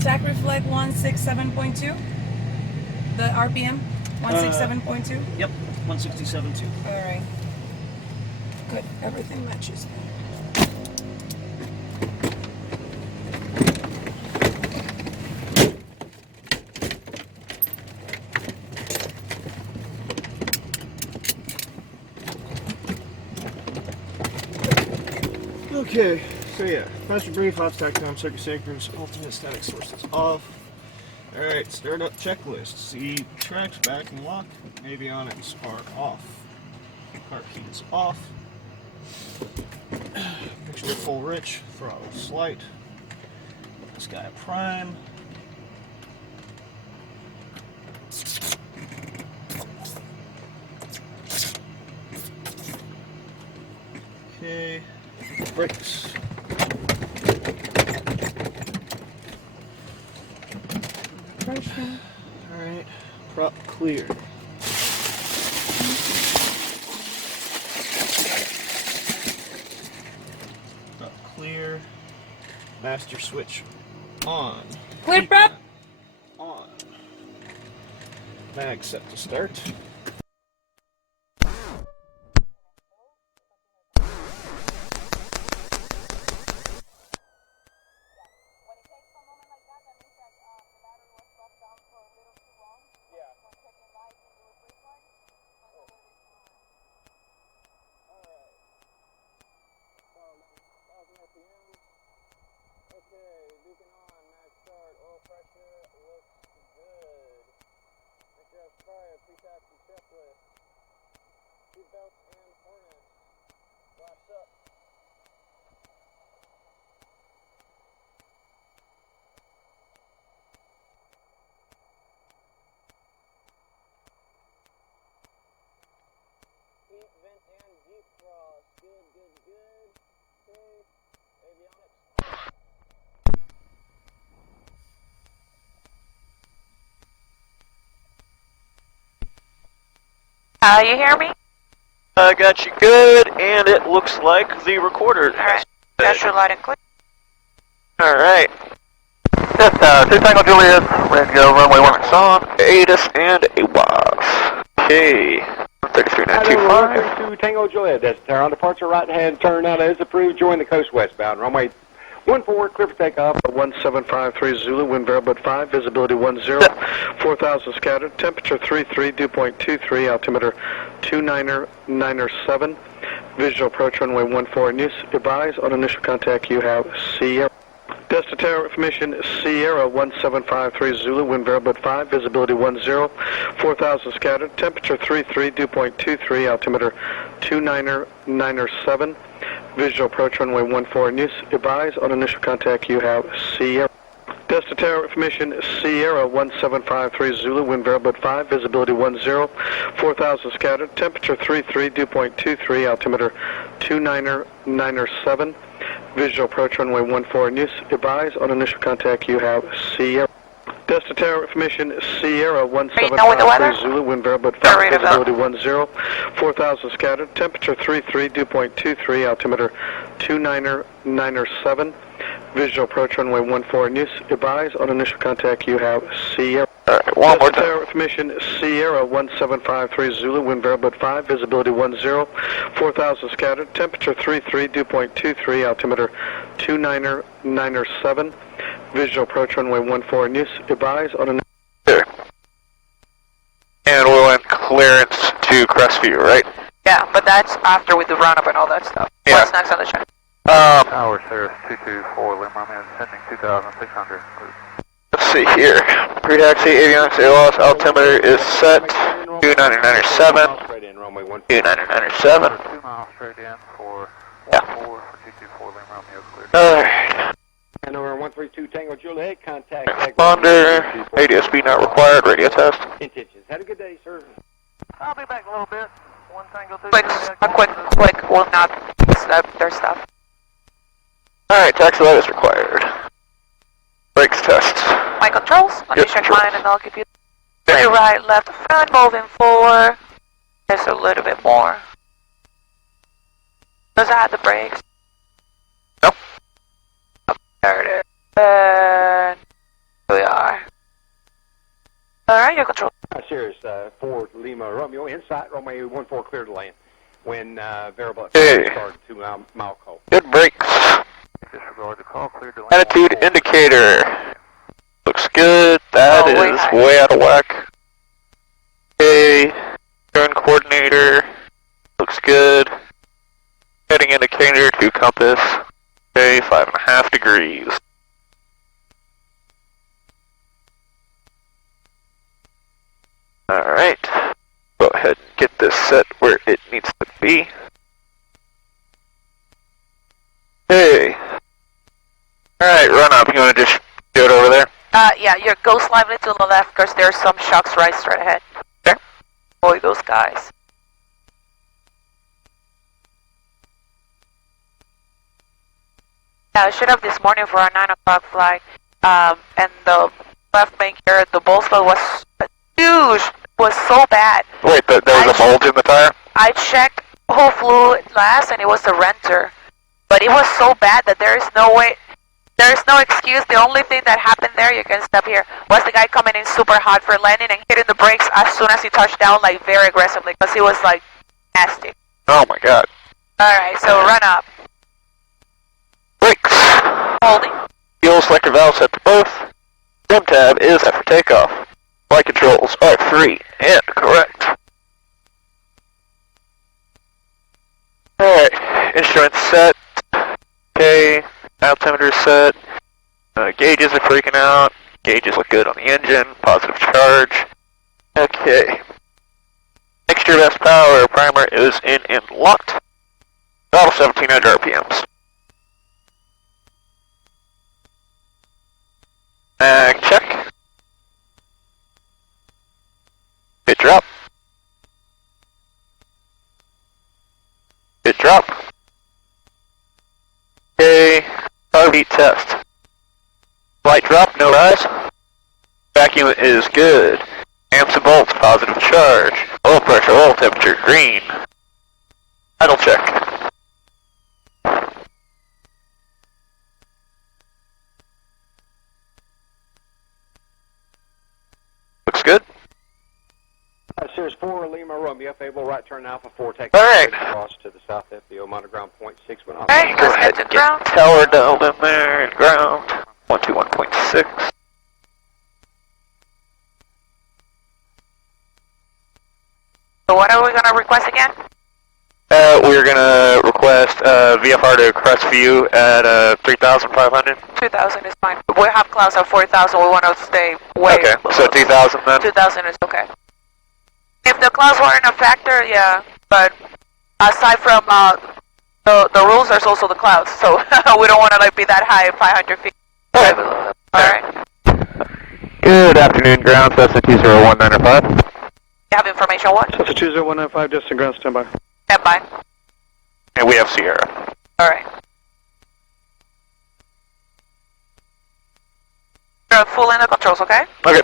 Attack reflect 167.2. The RPM 167.2. Yep, 167.2. All right. Good. Everything matches. Okay, so yeah, master brief, ops TACCOM, circuit synchronous, ultimate static sources off. Alright, start up checklist. See tracks back and lock, avionics are off. Car keys off. Mixture full rich, throttle slight. Sky prime. Okay, brakes. Alright, prop clear. Prop clear. Master switch on. Clear prop. On. Mag set to start. You hear me? I got you good, and it looks like the recorder. Alright, got your light and clear. Alright. Yes, 2 Tango Juliet, ready to go, runway 1 on, ATIS and AWAS. Okay, 133.925. 2 Tango Juliet, that's on departure right hand turn out as approved, join the coast westbound, runway 14, clear for takeoff. 1753 Zulu, wind variable at 5, visibility 10, 4,000 scattered, temperature 33, dew point 23, altimeter 299er7, visual approach runway 14, news advise on initial contact you have Sierra. Delta Tower information, Sierra 1753 Zulu, wind variable at 5, visibility 10, 4,000 scattered, temperature 33, dew point 23, altimeter 299er7, visual approach runway 14, news advise on initial contact you have Sierra. Delta Tower information, Sierra 1753 Zulu, wind variable at 5, visibility 10, 4,000 scattered, temperature 33, dew point 23, altimeter 299er7, visual approach runway 14, news advise on initial contact you have Sierra. Delta Tower information, Sierra 1753 Zulu, wind variable at 5, visibility 10, 4,000 scattered, temperature 33, dew point 23, altimeter 299er7, visual approach runway 14, news advise on initial contact you have Sierra. Alright, one more time. Tower information, Sierra 1753 Zulu, wind variable at 5, visibility 10, 4,000 scattered, temperature 33, dew point 23, altimeter 299er7, visual approach runway 14, news advise on an... There. And we'll end clearance to Crestview, right? Yeah, but that's after with the roundup and all that stuff. Yeah. What's next on the check? Tower Sirius 224, Lima, I'm sending 2,600. Let's see here. Pre-taxi, avionics, ALS, altimeter is set. 299er7. 299er7. 2 miles straight in for 14 Yeah. for 224, Lima, Romeo clear. Alright. And over 132 Tango Juliet, contact. Responder, radio speed not required, radio test. Intentions. Had a good day, sir. I'll be back in a little bit. 1 Tango 2. Quick, will not mix up their stuff. Alright, taxi light is required. Brakes test. My controls, let me Yes, check controls. mine and I'll give you clear right, left, front, moving forward. Just a little bit more. Does I have the brakes? No. There it is. control. Sirius 4 Lima Romeo, inside, runway 14 clear to land. When variable started 2 mile call. Good brakes. Disregard the call, cleared to land. Attitude indicator. Looks good. That is way out of whack. Okay. Turn coordinator. Looks good. Heading indicator to compass. Okay, 5.5 degrees. Alright. Go ahead and get this set where it needs to be. Hey. Alright, run up. You want to just do it over there? Yeah, go slightly to the left because there's some shocks right straight ahead. Okay. Avoid those guys. Yeah, I should have this morning for a 9 o'clock flight. And the left main carrier, the bulge spot was huge. Was so bad. Wait, there was a bulge in the tire? I checked who flew last and it was the renter. But it was so bad that there is no way, there is no excuse. The only thing that happened there, you can stop here, was the guy coming in super hot for landing and hitting the brakes as soon as he touched down, like very aggressively, because he was like nasty. Oh my god. Alright, so run up. Brakes. Holding. Fuel selector valve set to both. Rim tab is set for takeoff. Flight controls are free and correct. Alright, instruments set. Okay, altimeter set. Gauges are freaking out. Gauges look good on the engine. Positive charge. Okay. Mixture best power. Primer is in and locked. Throttle 1700 RPMs. Check. Good drop. Good drop. Okay, RV test. Light drop, no rise. Vacuum is good. Amps and volts, positive charge. Oil pressure, oil temperature, green. Idle check. Looks good. Series 4 Lima Romeo, able right turn Alpha 4, take Alright. cross to the south FBO, monitor ground point 6. Alright, Go let's ahead get to and ground. get tower dialed in there and ground. 121.6. So what are we going to request again? We're gonna request VFR to Crestview at 3,500. 2,000 is fine. We have clouds at 4,000. We want to stay way Okay, below. so 2,000 then? 2,000 is okay. If the clouds weren't a factor, yeah. But aside from the rules, there's also the clouds. So we don't want to like be that high, 500 feet. Okay. All right. Good afternoon, ground, Cessna 20195. You have information what? Cessna 20195, distant ground standby. Stand by. And we have Sierra. All right. You're full in the controls, okay? Okay.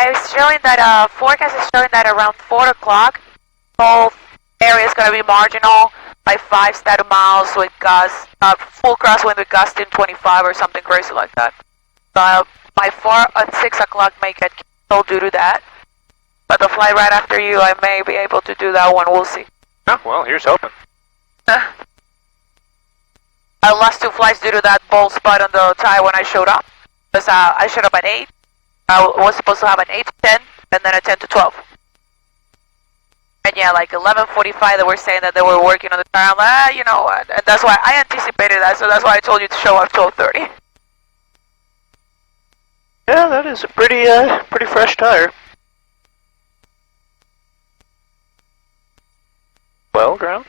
It's showing that forecast is showing that around 4 o'clock, whole area is going to be marginal by 5 static miles with gusts, full crosswind with gusting 25 or something crazy like that. My 4 and 6 o'clock may get canceled due to that. But the flight right after you, I may be able to do that one. We'll see. Oh, well, here's hoping. I lost 2 flights due to that bald spot on the tire when I showed up. Because I showed up at 8. I was supposed to have an 8 to 10, and then a 10 to 12. And yeah, like 11:45, they were saying that they were working on the tire. I'm like, you know what? And that's why I anticipated that, so that's why I told you to show up 12:30. Yeah, that is a pretty fresh tire. Well, ground.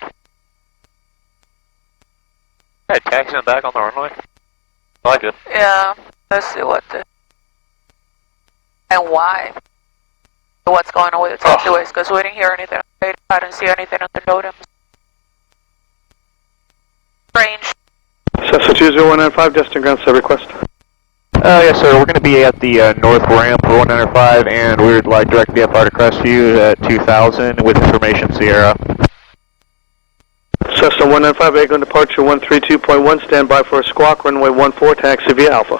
Alright, taxiing back on the runway. I like it. Yeah, let's see what the... And why. What's going on with the taxiways, because we didn't hear anything. I didn't see anything on the NOTAMs. Strange. Cessna 20195, distant ground set request. Yes, sir. We're going to be at the north ramp for 195, and we would like direct VFR to Crestview at 2,000 with information Sierra. Cessna 195, Eagle departure 132.1, stand by for a squawk, runway 14, taxi via Alpha.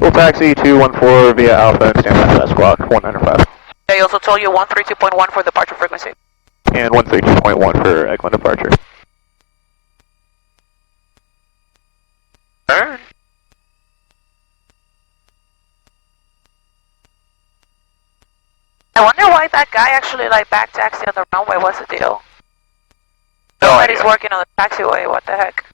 We'll taxi 214 via Alpha and stand by that squawk 195. They also told you 132.1 for departure frequency. And 132.1 for Eglin departure. Alright. I wonder why that guy actually like back taxi on the runway. What's the deal? No Nobody's idea. working on the taxiway. What the heck?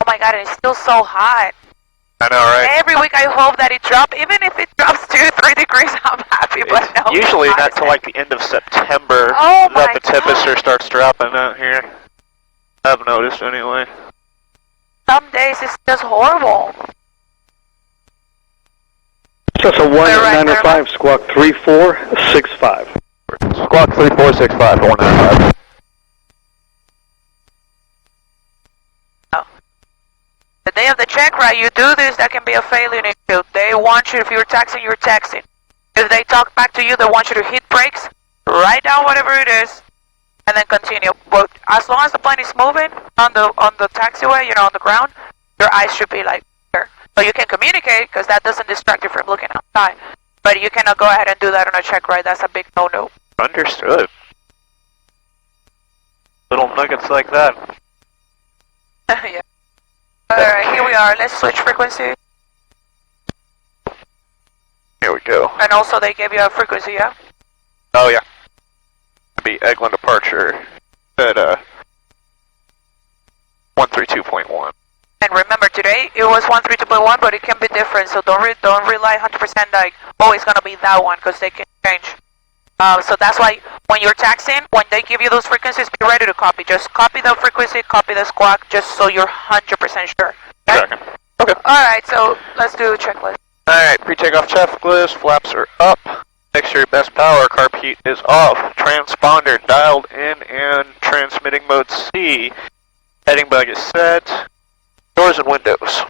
Oh my god, it's still so hot. I know, right? Every week I hope that it drops. Even if it drops 2-3 degrees, I'm happy. But no, Usually it's not till like the end of September Oh that my the temperature starts dropping out here. I've noticed anyway. Some days it's just horrible. So it's a 195, squawk 3465. Squawk 3465 for 195. The day of the check ride, you do this, that can be a failing issue. They want you, if you're taxing, you're taxing. If they talk back to you, they want you to hit brakes, write down whatever it is, and then continue. But as long as the plane is moving on the taxiway, you know, on the ground, your eyes should be like here. So you can communicate, because that doesn't distract you from looking outside. But you cannot go ahead and do that on a check ride. That's a big no-no. Understood. Little nuggets like that. Yeah. Alright, here we are. Let's switch frequency. Here we go. And also they gave you a frequency, yeah? Oh yeah. Be Eglin departure at 132.1. And remember, today it was 132.1, but it can be different. So don't rely 100% like, oh, it's gonna be that one, because they can change. So that's why when you're taxing, when they give you those frequencies, be ready to copy. Just copy the frequency, copy the squawk, just so you're 100% sure. Okay? Okay. Alright, so let's do a checklist. Alright, pre-takeoff checklist, flaps are up. Make sure your best power, carb heat is off. Transponder dialed in and transmitting mode C. Heading bug is set. Doors and windows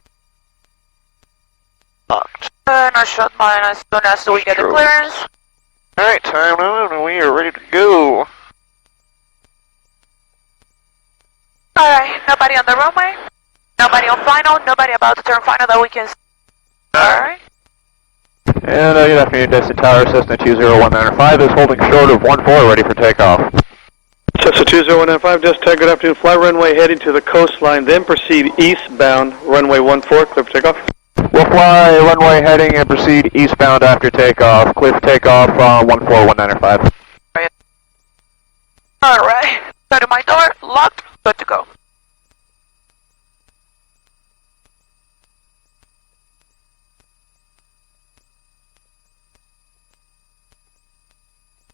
locked. And I shut mine as soon as we get the clearance. Alright, time on and we are ready to go. Alright, nobody on the runway, nobody on final, nobody about to turn final that we can see. Alright. And good afternoon, Destin Tower, Cessna 20195 is holding short of 14, ready for takeoff. Cessna 20195, just good afternoon, fly runway heading to the coastline, then proceed eastbound, runway 14, clear for takeoff. We'll fly runway heading and proceed eastbound after takeoff. Clear for takeoff, 14195. Alright, go to my door, locked, good to go.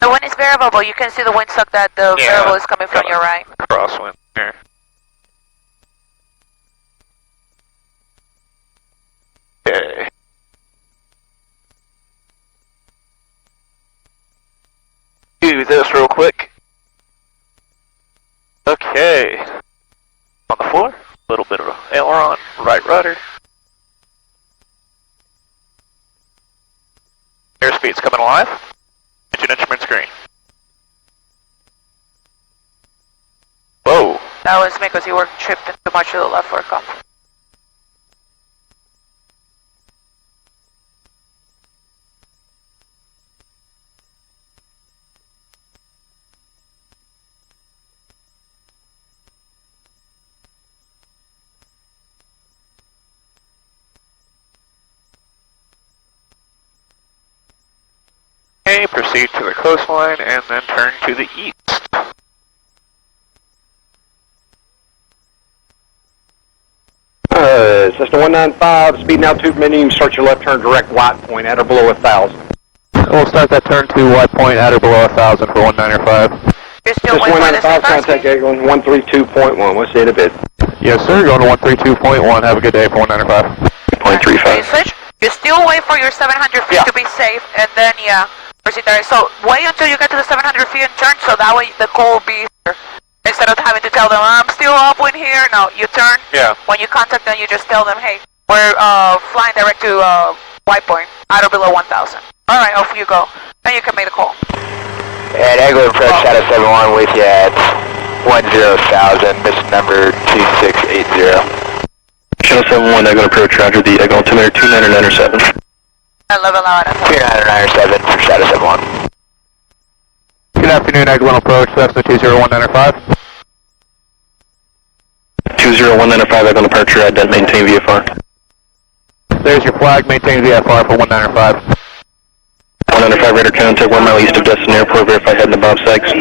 The wind is variable, you can see the wind suck that the variable is coming from your right. Crosswind here. Okay. Do this real quick. Okay. On the floor, a little bit of aileron, right rudder. Airspeed's coming alive. Engine instruments green. Whoa. That was because you were tripped too much to the left for a comp. Okay, proceed to the coastline and then turn to the east. Cessna 195, speeding altitude minimum, start your left turn direct white point at or below 1,000. We'll start that turn to white point at or below 1,000 for 195. You're still Cessna waiting for this 195, first contact Eglin 132.1. We'll see in a bit. Yes, sir. Going to 132.1. Have a good day for 195. Okay, switch. You still wait for your 700 feet to be safe, and then, yeah, proceed there. So wait until you get to the 700 feet and turn, so that way the call will be easier. Instead of having to tell them, I'm still upwind here, no, you turn. Yeah. When you contact them, you just tell them, hey, we're flying direct to white point, at or below 1,000. Alright, off you go. Then you can make the call. And Eglin approach Shadow 71 with you at 10,000, mission number 2680. Shadow 71, Eglin approach, roger, the Eglin altimeter 29997. 29997 for Shadow 71. Good afternoon, Eglin approach, Cessna 20195. 20195, Eglin departure, ident, maintain VFR. There's your flag, maintain VFR for 195. 195 radar contact 1 mile east of Destin Airport, verify heading to Bob Sykes.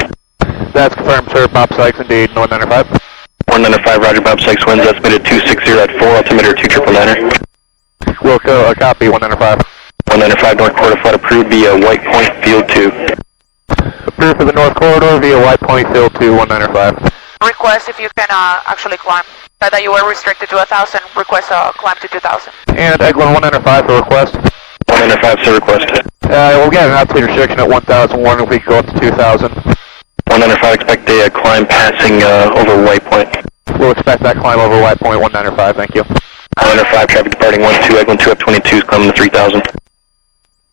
That's confirmed, sir. Bob Sykes, indeed. 195. 195, roger, Bob Sykes, winds estimated 260 at 4, altimeter 2999. We'll go, copy, 195. 195 North Corridor flight approved via White Point Field 2. Approved for the North Corridor via White Point Field 2, 195. Request if you can actually climb. Said that you were restricted to 1,000, request climb to 2,000. And Eglin 195 for request. 195, sir, request. We'll get an altitude restriction at 1,001 if we can go up to 2,000. 195, expect a climb passing over White Point. We'll expect that climb over White Point, 195, thank you. 195, traffic departing 12, Eglin 2 F22 is climbing to 3,000.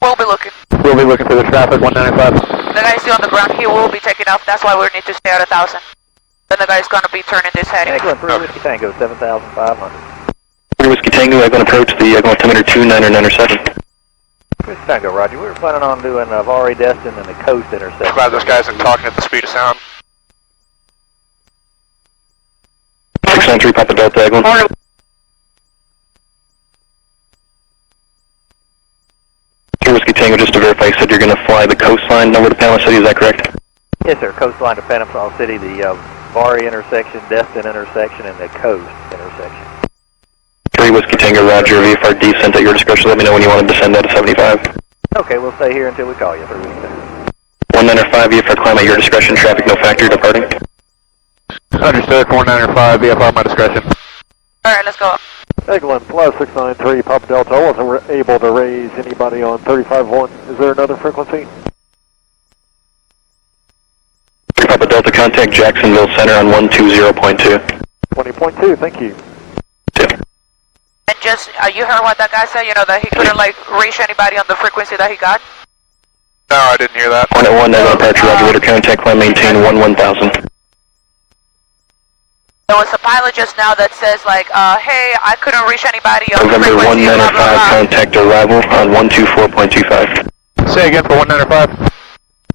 We'll be looking. We'll be looking for the traffic, 195. The guy is still on the ground, he will be taking off, that's why we need to stay at 1,000. Then the guy's gonna be turning this heading. Eglin 3 Whiskey Tango, 7,500. 3 Whiskey Tango, Eglin approach the Eglin altimeter 29997. Whiskey Tango, roger. We were planning on doing Vari Destin and the coast intersection. Glad those guys aren't talking at the speed of sound. 693 Papa Delta, Eglin. 3 Whiskey Tango, just to verify, you said you're going to fly the coastline over to Panama City, is that correct? Yes, sir. Coastline to Panama City, the Vari intersection, Destin intersection, and the coast intersection. 3 Whiskey Tango, roger, VFR descent at your discretion. Let me know when you want to descend out of 75. Okay, we'll stay here until we call you. 3 Whiskey Tango. 195, VFR climb at your discretion, traffic no factor, departing. Understood, 495, VFR my discretion. Alright, let's go. Eglin, plus 693, Papa Delta. I wasn't able to raise anybody on 35-1. Is there another frequency? 3 Papa Delta, contact Jacksonville Center on 120.2. 20.2, thank you. And just, you heard what that guy said, you know, that he couldn't, like, reach anybody on the frequency that he got? No, I didn't hear that. Hornet 1, Eglin departure, roger, radar contact, climb maintain 1000. There was a pilot just now that says, like, hey, I couldn't reach anybody on the November frequency, blah, 195, blah, blah. contact arrival on 124.25. Say again for 195.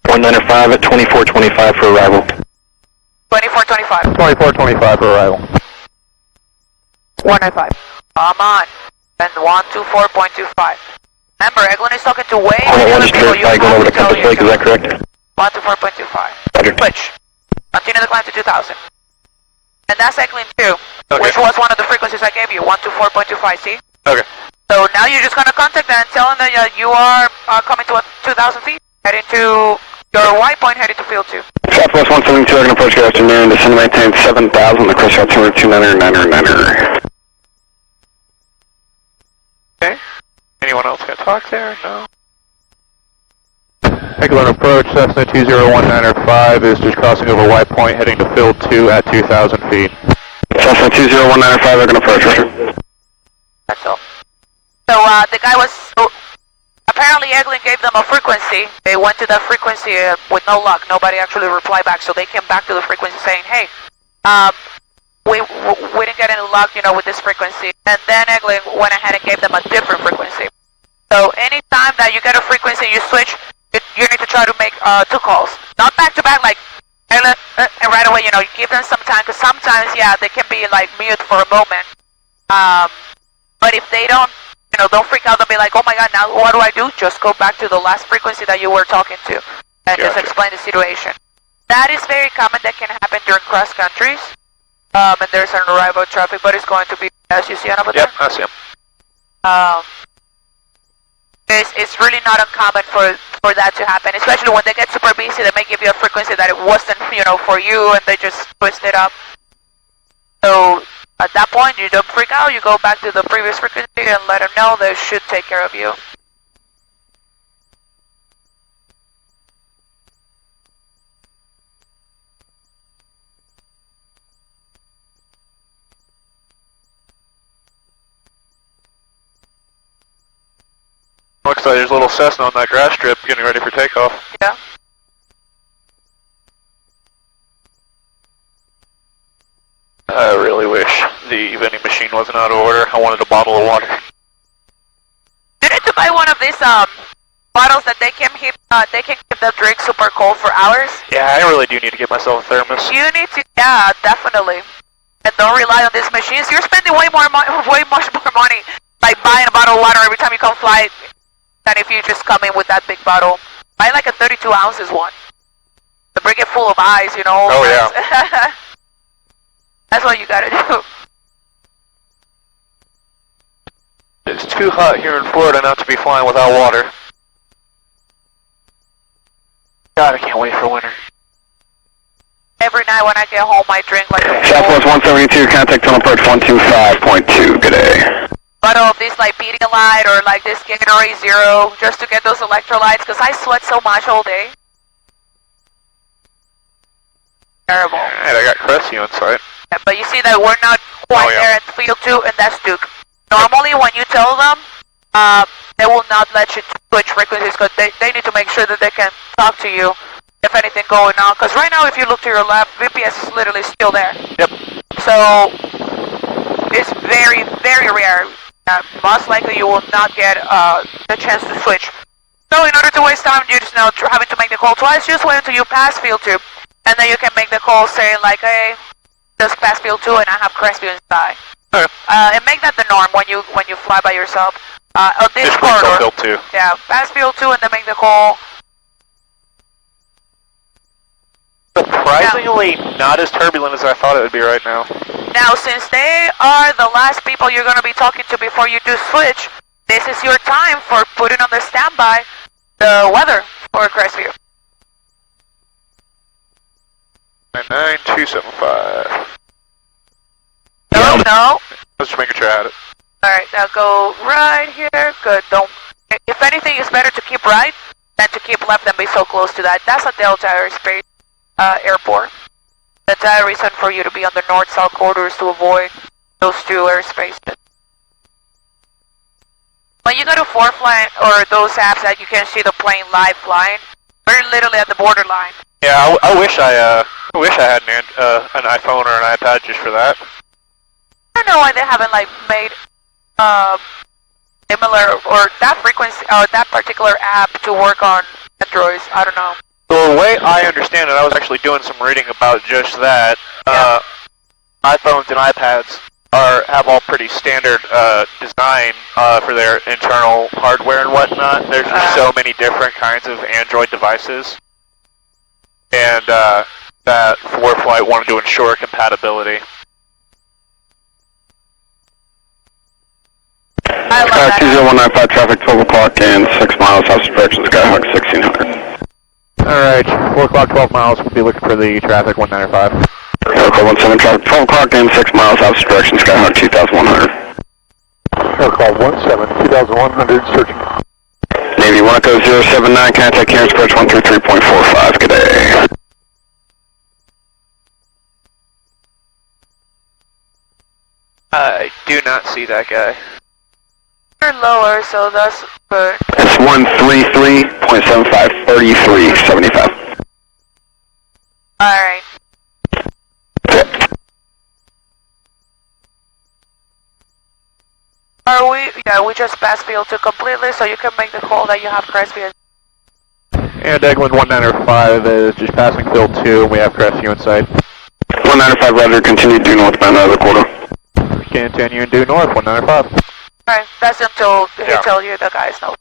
195 at 2425 for arrival. 2425. 2425 for arrival. 195. Come on. And 124.25. Remember, Eglin is talking to way Hornet 1, other just people. You verify, going have over to to tell Compass Lake, is that correct? 124.25. Roger. Switch. Continue the climb to 2000. And that's Eglin 2, Okay. which was one of the frequencies I gave you, 124.25, see? Okay. So now you're just going to contact them and tell them that you are coming to 2,000 feet, heading to your White Point, heading to field 2. Southwest 172, Eglin approach, good afternoon, descend maintain 7000, the cross altimeter 29999. Okay. Anyone else gonna talk there? No? Eglin approach, Cessna 20195 is just crossing over White Point, heading to field 2 at 2,000 feet. Cessna 20195, Eglin approach, roger. That's all. So the guy was, apparently Eglin gave them a frequency. They went to that frequency with no luck. Nobody actually replied back, so they came back to the frequency saying, hey, we didn't get any luck, you know, with this frequency. And then Eglin went ahead and gave them a different frequency. So anytime that you get a frequency and you switch, you need to try to make 2 calls. Not back to back, like, and right away, you know, you give them some time, because sometimes, yeah, they can be, like, mute for a moment. But if they don't, you know, don't freak out, they'll be like, oh my god, now what do I do? Just go back to the last frequency that you were talking to, and just explain the situation. That is very common, that can happen during cross countries. And there's an arrival of traffic, but it's going to be, as you see on over there. Yep, I see him. It's really not uncommon for that to happen, especially when they get super busy. They may give you a frequency that it wasn't, you know, for you, and they just twist it up. So at that point, you don't freak out. You go back to the previous frequency and let them know they should take care of you. Looks like there's a little Cessna on that grass strip getting ready for takeoff. Yeah. I really wish the vending machine wasn't out of order. I wanted a bottle of water. You need to buy one of these bottles that they can keep the drink super cold for hours. Yeah, I really do need to get myself a thermos. You need to, yeah, definitely. And don't rely on these machines. You're spending way much more money like buying a bottle of water every time you come fly than if you just come in with that big bottle. Buy like a 32 ounces one. To bring it full of ice, you know. Oh yeah. That's what you gotta do. It's too hot here in Florida not to be flying without water. God, I can't wait for winter. Every night when I get home, I drink like a Southwest 172, contact tunnel approach 125.2, good day. bottle of this like Pedialyte or like this Gatorade Zero just to get those electrolytes because I sweat so much all day. Terrible. Alright, I got Cressy on site. Yeah, but you see that we're not quite there at field 2 and that's Duke. Normally when you tell them, they will not let you switch frequencies because they need to make sure that they can talk to you if anything going on. Because right now if you look to your left, VPS is literally still there. Yep. So it's very, very rare. Most likely you will not get the chance to switch. So in order to waste time, you just know having to make the call twice, just wait until you pass field 2. And then you can make the call saying like, hey, just pass field 2 and I have Crestview inside. Okay. And make that the norm when you fly by yourself. On this corridor. Field 2. Yeah, pass field 2 and then make the call. Surprisingly not as turbulent as I thought it would be right now. Now, since they are the last people you're going to be talking to before you do switch, this is your time for putting on the standby the weather for Crestview. 99275. No, no. Let's just making sure I had it. Alright, now go right here. Good. Don't. If anything, it's better to keep right than to keep left and be so close to that. That's a Delta Airspace airport. The entire reason for you to be on the north-south corridor is to avoid those two airspaces. When you go to ForeFlight or those apps that you can see the plane live flying, we're literally at the borderline. Yeah, I wish I had an iPhone or an iPad just for that. I don't know why they haven't like made similar or that frequency or that particular app to work on Androids. I don't know. The way I understand it, I was actually doing some reading about just that. Yeah. iPhones and iPads have all pretty standard design for their internal hardware and whatnot. There's just so many different kinds of Android devices, and that ForeFlight wanted to ensure compatibility. Skyhawk 20195 traffic 12 o'clock and 6 miles south direction Skyhawk 1600. Alright, 4 o'clock 12 miles, we'll be looking for the traffic 195. Aircall 17 traffic 12 o'clock and 6 miles south direction Skyhawk 2100. Aircall 17, 2100, searching. Navy 1 Echo 079, contact clearance approach 133.45, good day. I do not see that guy. You're lower, so that's good. It's 133.75, 3375. Alright. Are we? Yeah, we just passed field 2 completely, so you can make the call that you have Crestview. And Eglin 195 is just passing field 2, and we have Crestview in sight. 195 Roger, continue due northbound out of the quarter. Continue due north, 195. Alright, that's until he tell you the guys know.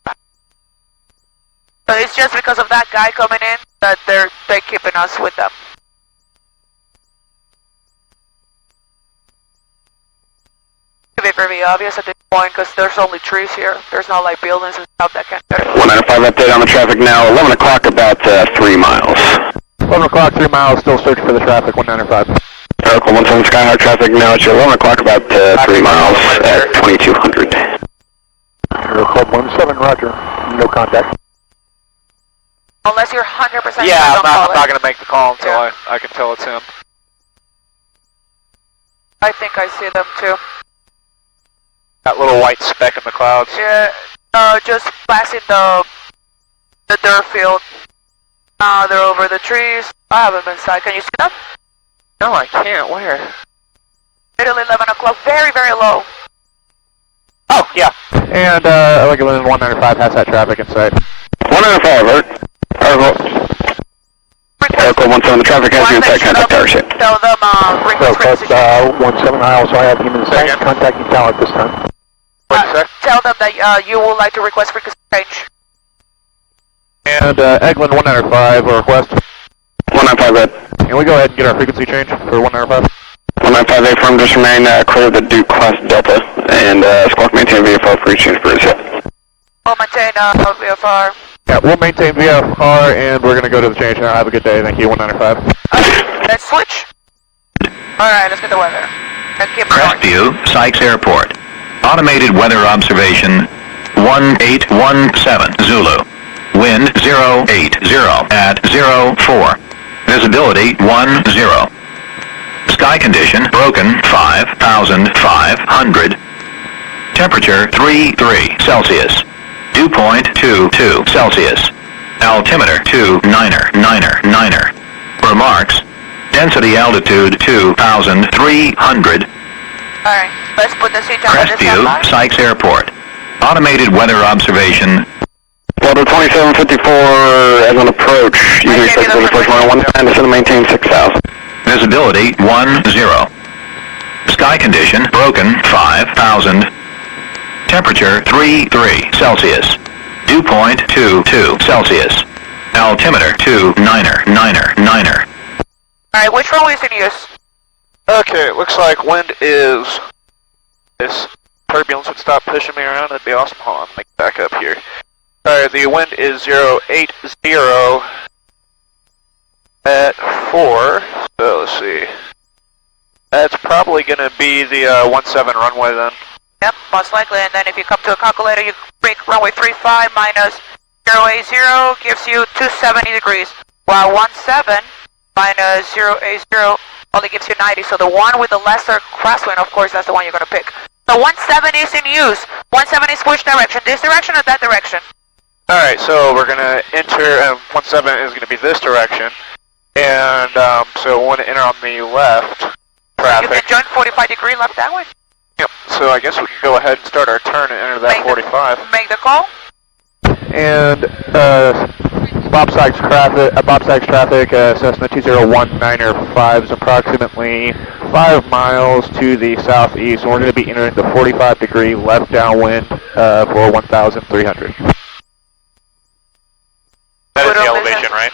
So it's just because of that guy coming in that they're keeping us with them. It be very obvious at this point because there's only trees here. There's not like buildings and stuff that can. 195 update on the traffic now. 11 o'clock about 3 miles. 11 o'clock 3 miles, still searching for the traffic 195. Aircall 17 Skyhawk traffic now at 11 o'clock about 3 miles at 2200. Aircall 17, roger. No contact. Unless you're 100% Yeah, I'm not going to make the call until I can tell it's him. I think I see them too. That little white speck in the clouds. Yeah, just passing the dirt field. They're over the trees. I haven't been inside. Can you see them? No, I can't. Where? Literally 11 o'clock, very, very low. Oh, yeah. And, Elegant 195 has that traffic in sight. 195, Oracle 17, the traffic has you in sight, contact tower ship. Tell them, request frequency change. 17, I also have him in sight, contacting tower at this time. Tell them that you would like to request frequency change. And, Eglin 195, a request. 195, red. Can we go ahead and get our frequency change for 195? 195, A firm, just remain clear of the Duke class Delta, and Squawk maintain VFR for each change for his We'll maintain VFR. Yeah, we'll maintain VFR, and we're going to go to the change now. Have a good day. Thank you, 195. Let's switch. Alright, let's get the weather. Crestview, Sykes Airport. Automated weather observation 1817 Zulu. Wind 080 at 04. Visibility 10. Sky condition broken 5,500. Temperature 33 Celsius. Dew point 22 Celsius. Altimeter 29er. Remarks. Density altitude 2,300. Alright, let's put the seat on Crestview, Sykes Airport. Automated weather observation. Delta 2754, as on approach, you can expect the approach 119, descend to maintain 6,000. Visibility 10. Sky condition broken 5,000. Temperature 33 Celsius. Dew point 22 Celsius. Altimeter 29er. Alright, which runway is in use? Okay, it looks like wind is... This turbulence would stop pushing me around, that'd be awesome. Hold on, let me back up here. Alright, the wind is 080 at 4, so let's see. That's probably going to be the 17 runway then. Yep, most likely, and then if you come to a calculator, you break runway 35 minus 080 gives you 270 degrees, while 17 minus 080 only gives you 90, so the one with the lesser crosswind, of course, that's the one you're going to pick. So 17 is in use. 17 is which direction? This direction or that direction? Alright, so we're going to enter, 17 is going to be this direction, and so we want to enter on the left traffic. You can join 45 degree left that way. Yep, so I guess we can go ahead and start our turn and enter that 45. Make the call. And Bob Sykes traffic, Cessna 2019er5 is approximately 5 miles to the southeast, and we're going to be entering the 45 degree left downwind for 1,300. That is the elevation, right?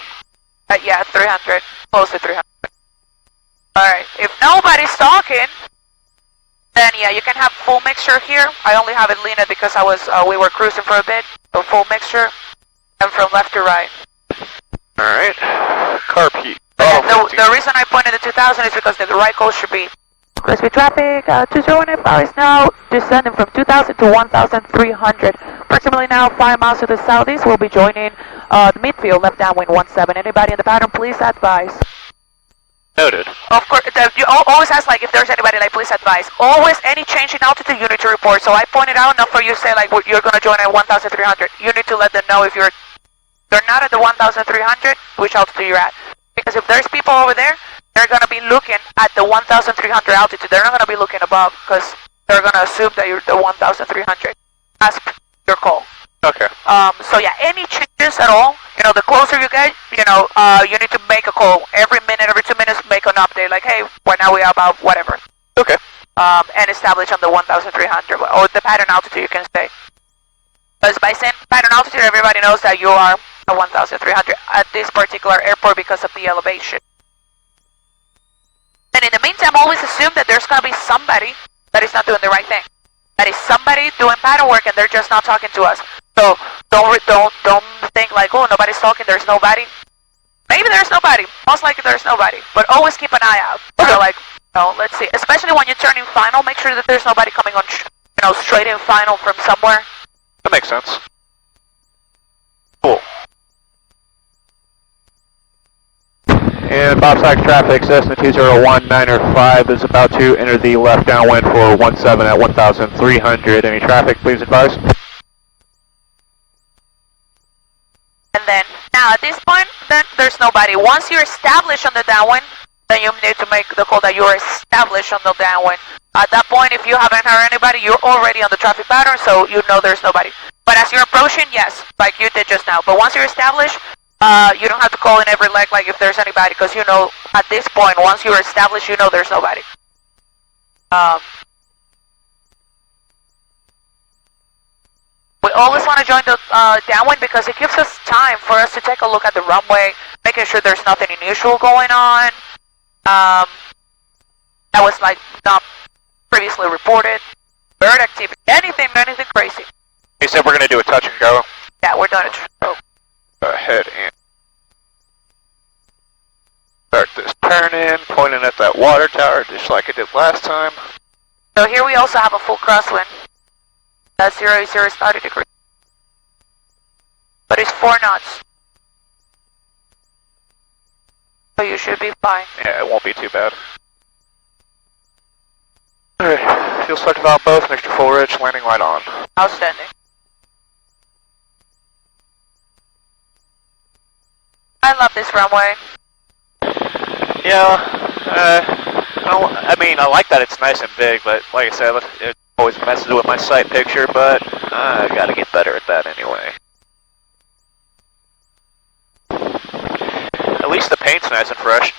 Yeah, 300, close to 300. Alright, if nobody's talking, then yeah, you can have full mixture here. I only have it leaner because we were cruising for a bit, so full mixture, and from left to right. Alright, carb heat. The reason I pointed at 2000 is because the right coast should be Crestview traffic, 201 is now descending from 2000 to 1,300. Approximately now 5 miles to the southeast, we'll be joining the midfield, left downwind 17. Anybody in the pattern, please advise. Noted. Of course, you always ask like if there's anybody like please advise. Always any change in altitude you need to report. So I pointed out, not for you to say like you're going to join at 1,300. You need to let them know if you're not at the 1,300, which altitude you're at. Because if there's people over there, they're going to be looking at the 1,300 altitude. They're not going to be looking above because they're going to assume that you're the 1,300. That's your call. Okay. So yeah, any changes at all, the closer you get, you need to make a call. Every minute, every 2 minutes, make an update like, hey, right now we are about whatever. Okay. And establish on the 1,300, or the pattern altitude you can say. Because by saying pattern altitude, everybody knows that you are at 1,300 at this particular airport because of the elevation. And in the meantime, always assume that there's going to be somebody that is not doing the right thing. That is somebody doing pattern work and they're just not talking to us. So don't think like, oh, nobody's talking, there's nobody. Maybe there's nobody. Most likely there's nobody. But always keep an eye out. So like, let's see. Especially when you're turning final, make sure that there's nobody coming on, straight in final from somewhere. That makes sense. Cool. And Bob Sykes traffic, Cessna 2019er5 is about to enter the left downwind for 17 at 1,300. Any traffic, please advise. And then, now at this point, then there's nobody. Once you're established on the downwind, then you need to make the call that you're established on the downwind. At that point, if you haven't heard anybody, you're already on the traffic pattern, so you know there's nobody. But as you're approaching, yes, like you did just now. But once you're established, you don't have to call in every leg like if there's anybody, because you know at this point, once you're established, you know there's nobody. We always want to join the downwind because it gives us time for us to take a look at the runway, making sure there's nothing unusual going on. That was like not previously reported. Bird activity, anything crazy. You said we're going to do a touch and go? Yeah, we're done. Go ahead and start this turn in, pointing at that water tower just like I did last time. So here we also have a full crosswind. That's 0 starting degree. But it's 4 knots. So you should be fine. Yeah, it won't be too bad. Alright, fuel select valve both, mixture full rich, landing right on. Outstanding. I love this runway. Yeah, I like that it's nice and big, but like I said, it always messes with my sight picture, but I gotta get better at that anyway. At least the paint's nice and fresh.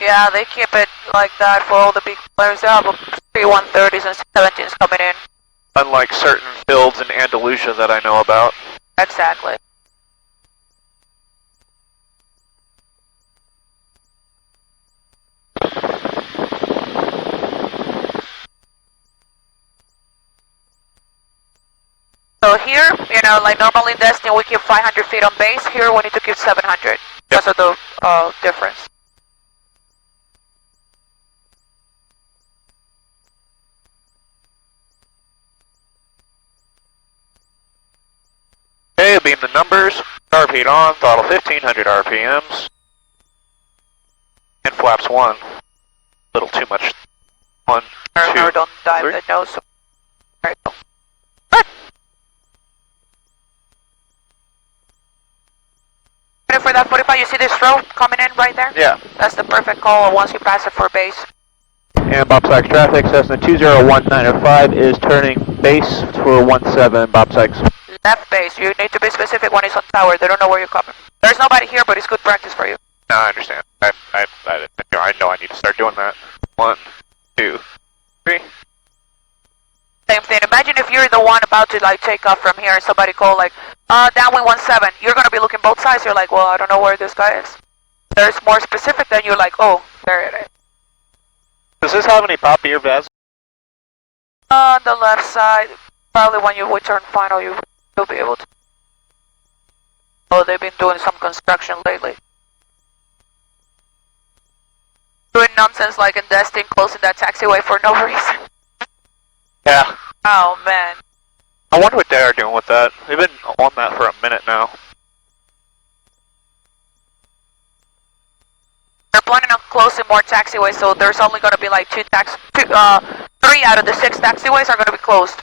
Yeah, they keep it like that for all the big players. They have 3-130s and 17s coming in. Unlike certain fields in Andalusia that I know about. Exactly. So here, you know, like normally in Destiny we keep 500 feet on base. Here we need to keep 700 because of the difference. Okay, beam the numbers. Carb heat on, throttle 1500 RPMs. And flaps 1. A little too much. 1, 2, don't dive 3. the nose. There you go. Good. For that 45, you see this row coming in right there? Yeah. That's the perfect call once you pass it for base. And Bob Sykes traffic, Cessna 20195 is turning base for 17, Bob Sykes. Left base, you need to be specific when it's on tower, they don't know where you're coming. There's nobody here, but it's good practice for you. No, I understand. I know I need to start doing that. 1, 2, 3. Same thing, imagine if you're the one about to like take off from here and somebody call like, downwind 17, you're gonna be looking both sides, you're like, well, I don't know where this guy is. There's more specific than you're like, oh, there it is. Does this have any pop ear vents? On the left side, probably when you would turn final, you'll be able to. Oh, they've been doing some construction lately. Doing nonsense like in Destin, closing that taxiway for no reason. Yeah. Oh, man. I wonder what they are doing with that. They've been on that for a minute now. They're planning on closing more taxiways, so there's only going to be like 3 out of the 6 taxiways are going to be closed.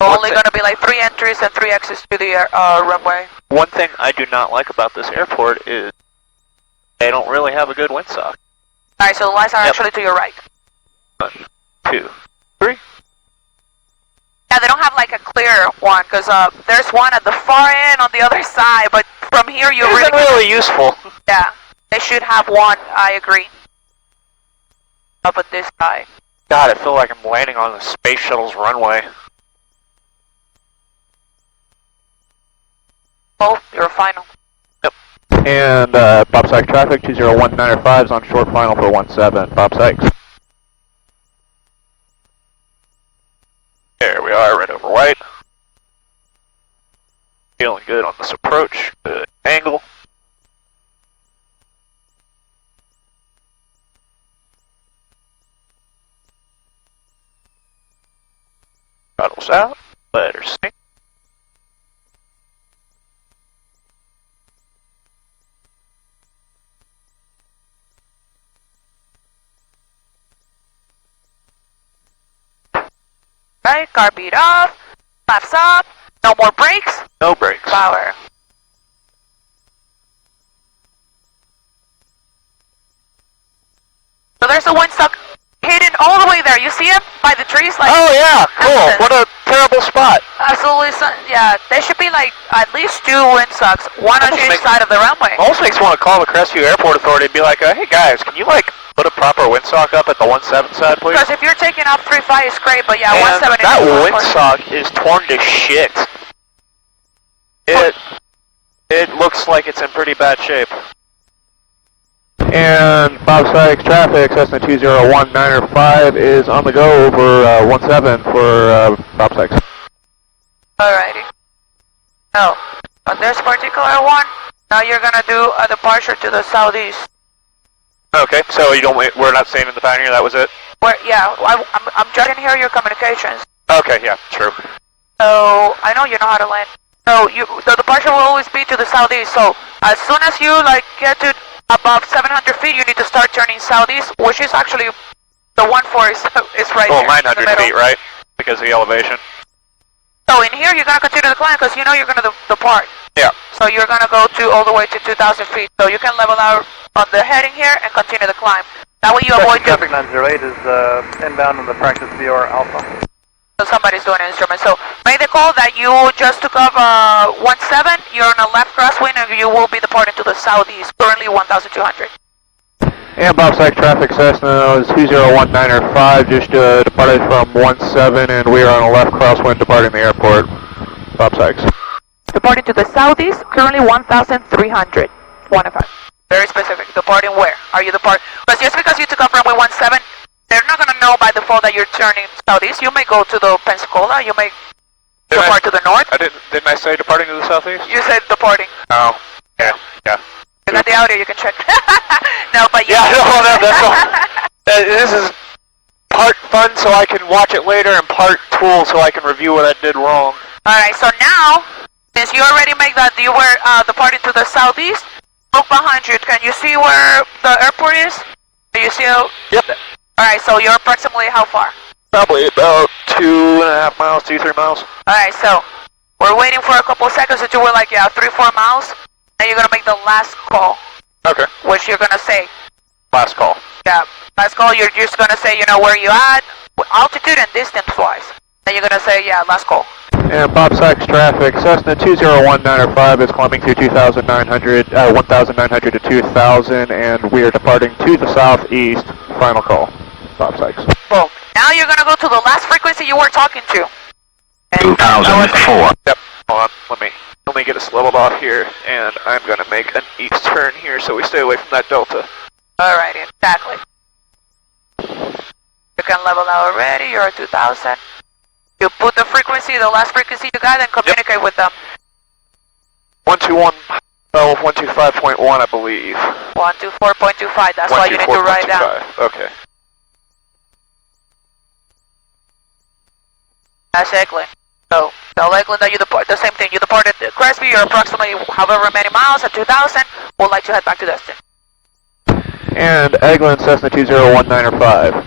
Only going to be like 3 entries and 3 exits to the runway. One thing I do not like about this airport is they don't really have a good windsock. Alright, so the lights are actually to your right. 1, 2, 3. Yeah, they don't have like a clear one, because there's one at the far end on the other side, but from here you It isn't really useful. Yeah, they should have one, I agree. Up at this side. God, I feel like I'm landing on the space shuttle's runway. Oh, you're final. Yep. And Bob Sykes traffic, 20195 is on short final for 17, Bob Sykes. There we are, red over white. Feeling good on this approach, good angle. Throttles out, let her sink. Right, car beat off, flaps up, no more brakes. No brakes. Power. So there's a windsock hidden all the way there, you see it? cool. What a terrible spot. Absolutely, yeah. There should be like at least 2 windsocks, one on each side of the runway. Almost makes me want to call the Crestview Airport Authority and be like, hey guys, can you like put a proper windsock up at the 17 side, please? Because if you're taking off 3-5, it's great, but yeah, and 17 that is windsock is torn to shit. It looks like it's in pretty bad shape. And Bob Sykes traffic, Cessna 201905 is on the go over 17 for Bob Sykes. Alrighty. Oh, on this particular one, now you're gonna do a departure to the southeast. Okay, so you don't. We're not staying in the Pioneer. That was it. Yeah, I'm judging here your communications. Okay, yeah, true. So I know you know how to land. So the departure will always be to the southeast. So as soon as you like get to above 700 feet, you need to start turning southeast, which is actually the 14 is right well, there. 900 feet, right? Because of the elevation. So in here, you're gonna continue the climb because you know you're gonna depart. Yeah. So you're gonna go to all the way to 2,000 feet. So you can level out on the heading here and continue the climb. That way you avoid traffic 908 is inbound on the practice VR Alpha. So somebody's doing an instrument. So make the call that you just took off 17. You're on a left crosswind and you will be departing to the southeast. Currently 1,200. And Bob Sykes traffic, Cessna 201905 just departed from 17 and we are on a left crosswind departing the airport. Bob Sykes. Departing to the southeast, currently 1,300. 105. Very specific. Departing where? Are you departing? Because just because you took off runway 17, they're not going to know by default that you're turning southeast. You may go to the Pensacola. You may depart to the north. Didn't I say departing to the southeast? You said departing. Oh, yeah. You got the audio, you can check. No, but yeah. No, that's all. This is part fun so I can watch it later and part tool so I can review what I did wrong. Alright, so now, since you already make that, you were departing to the southeast, look behind you. Can you see where the airport is? Do you see? Yep. Alright, so you're approximately how far? Probably about 2.5 miles, 2-3 miles. Alright, so we're waiting for a couple of seconds until we're like, 3-4 miles. And you're going to make the last call. Okay. Which you're going to say. Last call. Yeah, last call, you're just going to say, where you at, altitude and distance-wise. Then you're going to say, last call. And Bob Sykes traffic, Cessna 201-905 is climbing through 1,900 to 2,000, and we are departing to the southeast. Final call. Bob Sykes. Boom. Now you're going to go to the last frequency you were talking to. 2004. Yep. Hold on. Let me get us leveled off here, and I'm going to make an east turn here so we stay away from that delta. Alright, exactly. You can level out already, you're at 2,000. You put the frequency, the last frequency you got, and communicate with them. 125.1, I believe. 124.25, that's why you need to write down. Okay. That's Eglin. So, tell Eglin that you depart, the same thing, you departed Crestview, you're approximately however many miles at 2,000, would like to head back to Destin. And Eglin, Cessna 201-905.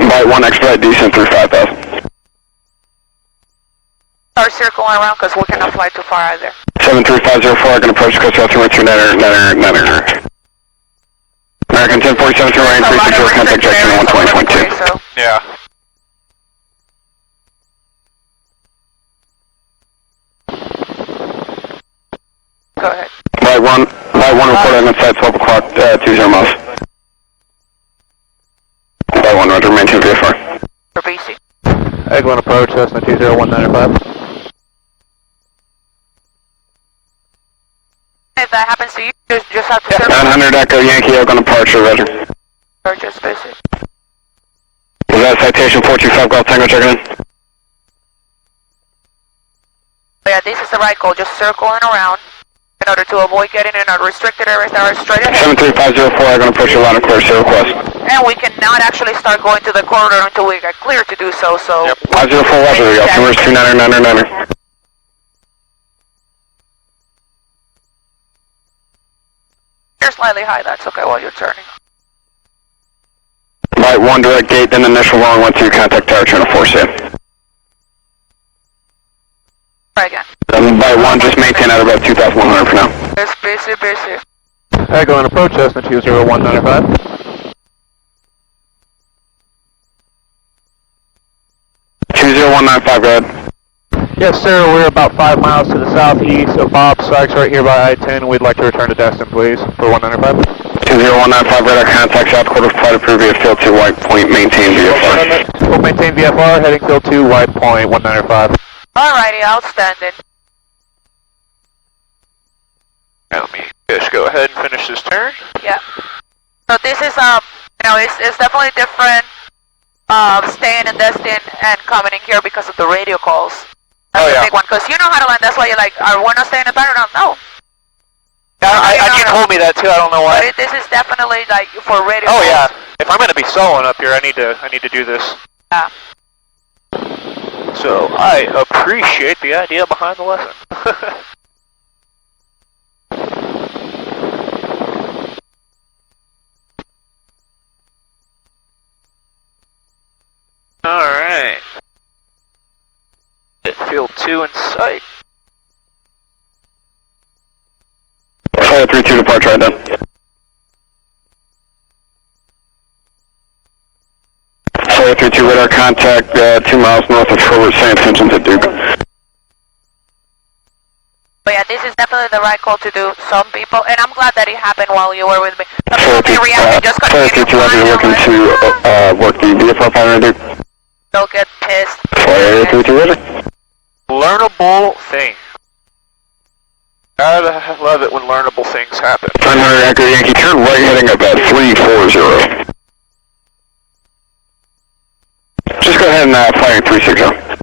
Invite 1 expedite descent through 5,000. Start circling around because we cannot fly too far either. 73504, I can approach coast route 312 American 1047 through Ryan 360, contact Jackson 120.2. So. Yeah. Go ahead. Light 1 reporting on site 12 o'clock, 20 miles. Light 1, roger, maintain VFR. For BC. Eglin approach, Cessna 201-905. If that happens to you, just have to circle. 900 Echo Yankee, Oakland departure, roger. Or just busy. Is that citation 425 Golf Tango checking in? Yeah, this is the right call, just circling around in order to avoid getting in unrestricted areas that are straight ahead. 73504, I'm going to push your line of clear, so request. And we cannot actually start going to the corridor until we get clear to do so, so... Yep. 504, Roger, we got numbers 299er. You're slightly high, that's okay while you're turning. Light 1 direct gate, then initial long 1 contact tower channel 4C. Try again. Light 1, just maintain at about 2,100 for now. It's busy. Eglin approach, Cessna 201-905. 20195, go ahead. Yes, sir. We're about 5 miles to the southeast of Bob Sykes, right here by I-10. We'd like to return to Destin, please, for 195. 20195, radar contact, south quarter, flight approved via field 2, white point, maintain VFR. We'll maintain VFR, heading field 2, white point, 195. Alrighty, outstanding. Now let me just go ahead and finish this turn. Yeah. So this is, it's definitely different, staying in Destin and coming in here because of the radio calls. That's a big one, because you know how to land, that's why you're like, are we not staying in Battleground? No. You told me that too, I don't know why. But this is definitely like for radio calls. calls. Yeah. If I'm gonna be soloing up here, I need to do this. Yeah. So I appreciate the idea behind the lesson. Alright. Hit field 2 in sight. Flight 32 departure right now. Flight 32 radar contact 2 miles north of forward, say intention to Duke. But yeah, this is definitely the right call to do. Some people, and I'm glad that it happened while you were with me. Some people may react just because you didn't fly. You're looking to work the VFR pattern, Duke. They'll get pissed. Flight 32 ready. Learnable thing. I love it when learnable things happen. 900 Echo Yankee, turn right heading about 340. Just go ahead and fly 360.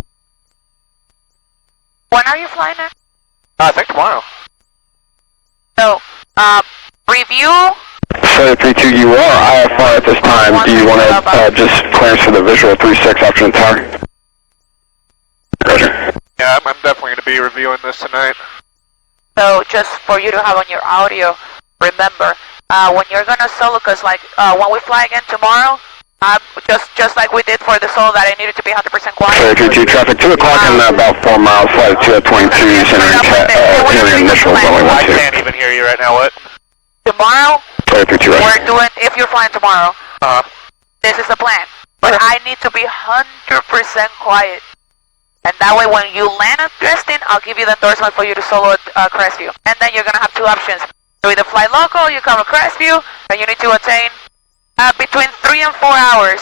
When are you flying next? I think tomorrow. So, review. Flight 32, you are IFR at this time. Do you want to just clearance for the visual 36 option tower? Roger. Yeah, I'm definitely going to be reviewing this tonight. So, just for you to have on your audio, remember, when you're going to solo, because like, when we fly again tomorrow, just like we did for the solo that I needed to be 100% quiet. Flight 32 traffic, 2 o'clock and about 4 miles, flight 2 at 22, hearing initial Boeing 12. I can't even hear you right now, what? Tomorrow, Flight 32 right. we're doing, if you're flying tomorrow, this is the plan. But I need to be 100% quiet. And that way when you land at Destin, I'll give you the endorsement for you to solo at Crestview. And then you're going to have 2 options. You either fly local, you cover Crestview, and you need to attain between 3 and 4 hours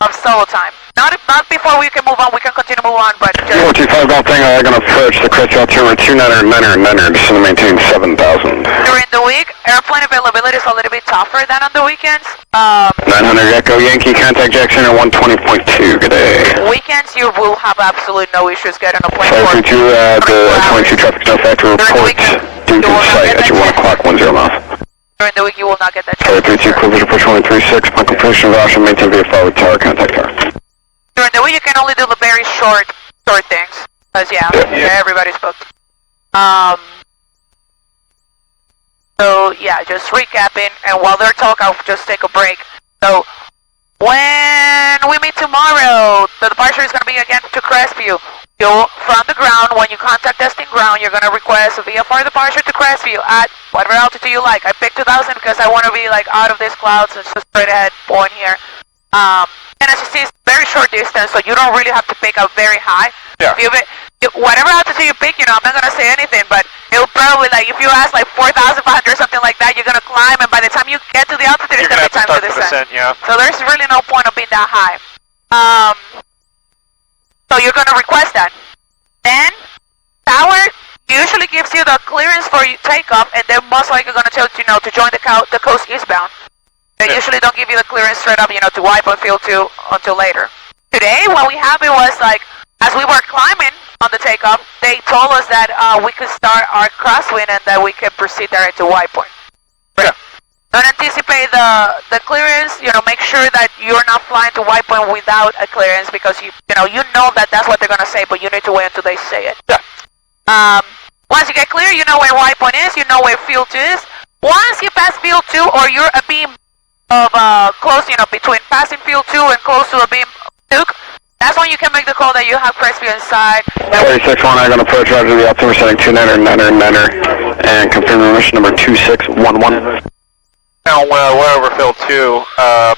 of solo time. Not before we can move on, we can continue to move on, but just... 425 Golf Tango, I'm going to approach the Crestview altimeter 2999, just to maintain 7,000. During the week, airplane availability is a little bit tougher than on the weekends. 900 Echo Yankee, contact Jack Center 120.2, good day. Weekends, you will have absolutely no issues getting a plane Flight for 32, the 22 traffic no factor report, Duke in sight at your 1 o'clock, 10 miles. During the week, you will not get that Flight chance. 32, privilege approach 136, upon completion of option, maintain VFR with tower, contact tower. During the week, you can only do the very short things. Because, yeah, everybody's booked. So, yeah, just recapping, and while they're talking, I'll just take a break. So, when we meet tomorrow, the departure is going to be again to Crestview. From the ground, when you contact Destin Ground, you're going to request a VFR departure to Crestview at whatever altitude you like. I picked 2,000 because I want to be like out of these clouds and just straight ahead point here. And as you see, it's very short distance, so you don't really have to pick up very high. Yeah. Whatever altitude you pick, I'm not going to say anything, but it'll probably, like, if you ask, like, 4,500 or something like that, you're going to climb, and by the time you get to the altitude, it's going to be time to descend. Yeah. So there's really no point of being that high. So you're going to request that. Then, tower usually gives you the clearance for your takeoff, and they're most likely going to tell you, to join the coast eastbound. They usually don't give you the clearance straight up, to wipe on field 2 until later. Today, what we happened was, like, as we were climbing on the takeoff, they told us that we could start our crosswind and that we could proceed direct to wipe point. Yeah. Don't anticipate the clearance, make sure that you're not flying to wipe point without a clearance because you know that that's what they're going to say, but you need to wait until they say it. Yeah. Once you get clear, you know where wipe point is, you know where field 2 is. Once you pass field 2 or you're a beam of close, between passing field 2 and close to a beam Duke, that's when you can make the call that you have Crestview inside. 36-1, I'm going to approach roger the altimeter setting 2999 and confirm mission number 2611. Now, when we're over field 2, let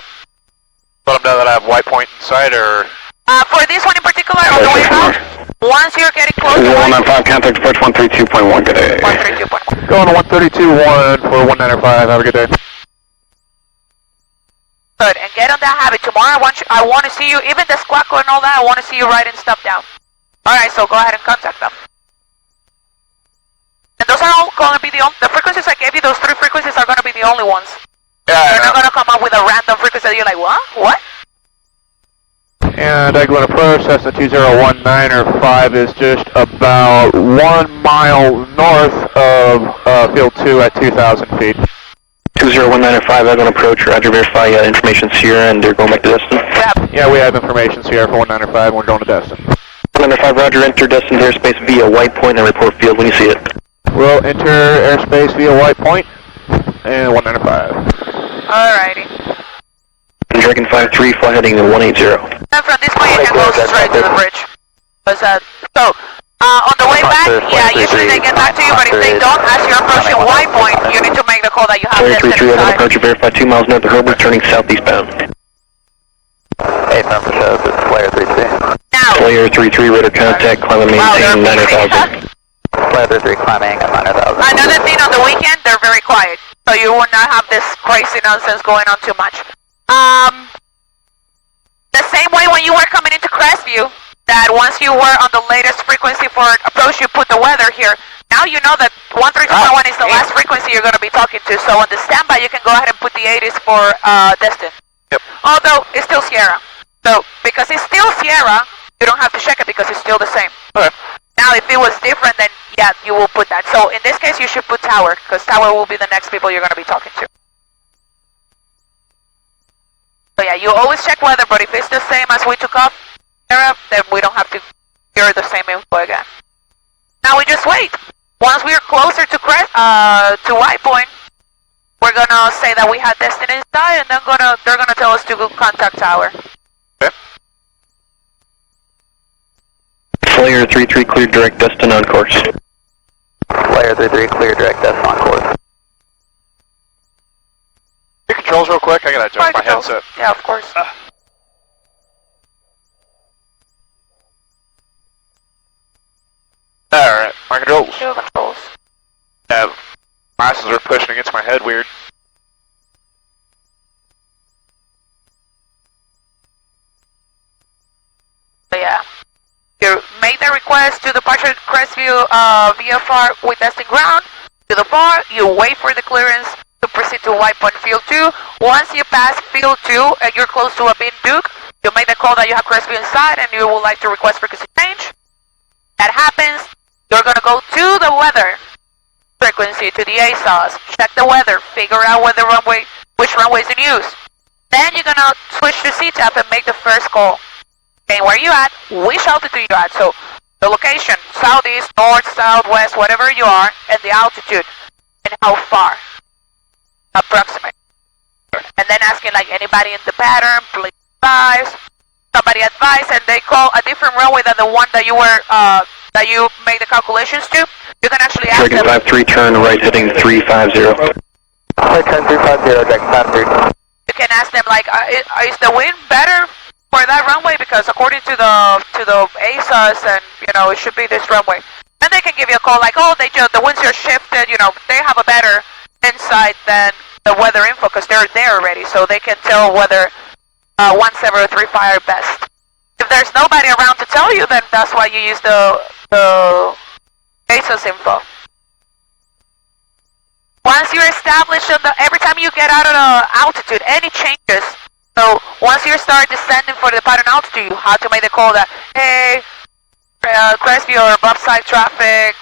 them know that I have white point in sight, or For this one in particular, on the way back, once you're getting close to 195, contact approach 132.1, good day. 132.1. Going to 132.1 for 195, have a good day. Good, and get on that habit. Tomorrow I want to see you, even the squawko and all that, I want to see you writing stuff down. Alright, so go ahead and contact them. And those are all going to be the frequencies I gave you, those 3 frequencies are going to be the only ones. Yeah, You're not going to come up with a random frequency that you're like, what? What? And Eglin approach, Cessna 2019er 5 is just about 1 mile north of field 2 at 2,000 feet. 20195, Eglin approach, roger, verify information Sierra, and they're going back to Destin. Yeah, we have information Sierra for 195, and we're going to Destin. 195, roger, enter Destin airspace via White Point and report field when you see it. We'll enter airspace via White Point, and 195. Alrighty. Dragon 53, fly heading to 180. And from this point you can go straight to the bridge. On the way back, yeah, usually they get back to you, but if they don't, as you're approaching White Point, you need to make the call that you have Player Destin 33, inside. approach, verify 2 miles north of Herbert, turning southeastbound. 8 number shows, it's Player 33. Now, Player 33, radar contact, climb and maintain 9,000. Player 33 climbing at 9,000. another thing on the weekend, they're very quiet, so you will not have this crazy nonsense going on too much. The same way when you were coming into Crestview, that once you were on the latest frequency for approach, you put the weather here. Now you know that 132.1 is the last frequency you're going to be talking to, so on the standby you can go ahead and put the 80s for Destin. Yep. Although, it's still Sierra. So, because it's still Sierra, you don't have to check it because it's still the same. Okay. Now, if it was different, then yeah, you will put that. So, in this case, you should put Tower, because Tower will be the next people you're going to be talking to. So yeah, you always check weather, but if it's the same as we took off, then we don't have to hear the same info again. Now we just wait. Once we're closer to White Point, we're gonna say that we had Destin inside, and then they're gonna tell us to go contact Tower. Okay. Player 33, clear direct Destin on course. Player 33, clear direct Destin on course. Your controls real quick, I gotta adjust my headset. Yeah, of course. Alright, my controls. Two controls. Glasses are pushing against my head weird. So yeah. You make the request to departure Crestview VFR with Destin ground. To the far, you wait for the clearance to proceed to White Point Field 2. Once you pass Field 2 and you're close to a Bin Duke, you make the call that you have Crestview inside and you would like to request frequency change. That happens, you're going to go to the weather frequency, to the ASOS, check the weather, figure out which runway is in use. Then you're going to switch to CTAP and make the first call. Okay, where you at, which altitude you at, so the location, southeast, north, southwest, whatever you are, and the altitude, and how far, approximate. And then asking like anybody in the pattern, please advise, somebody advise, and they call a different runway than the one that you were, that you made the calculations to. You can actually ask Dragon them. 53, turn right heading 350. Right turn 350, Dragon 53. You can ask them like, is the wind better for that runway? Because according to the ASOS, and you know, it should be this runway. And they can give you a call like, oh, the winds are shifted. You know, they have a better insight than the weather info because they're there already, so they can tell whether 1735 are best. If there's nobody around to tell you, then that's why you use the ASOS info. Once you're established on every time you get out of the altitude, any changes. So once you start descending for the pattern altitude, you have to make the call that, hey, Crestview or above side traffic,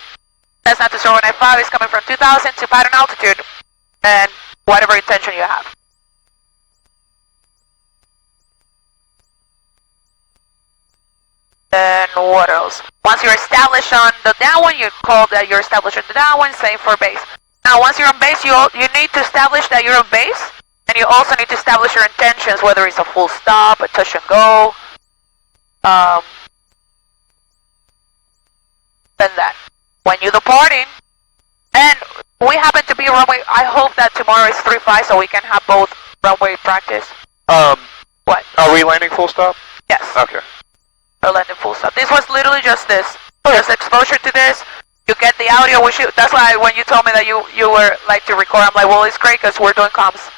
Cessna 2095 is coming from 2000 to pattern altitude, and whatever intention you have. Then what else? Once you're established on the downwind, you call that you're established on the downwind, same for base. Now once you're on base, you need to establish that you're on base, and you also need to establish your intentions, whether it's a full stop, a touch and go, then that. When you're departing, and we happen to be runway, I hope that tomorrow is 35 so we can have both runway practice. What? Are we landing full stop? Yes. Okay. or landing full stop. This was literally just this. Just exposure to this. You get the audio, which that's why when you told me that you were like to record, I'm like, well, it's great because we're doing comms.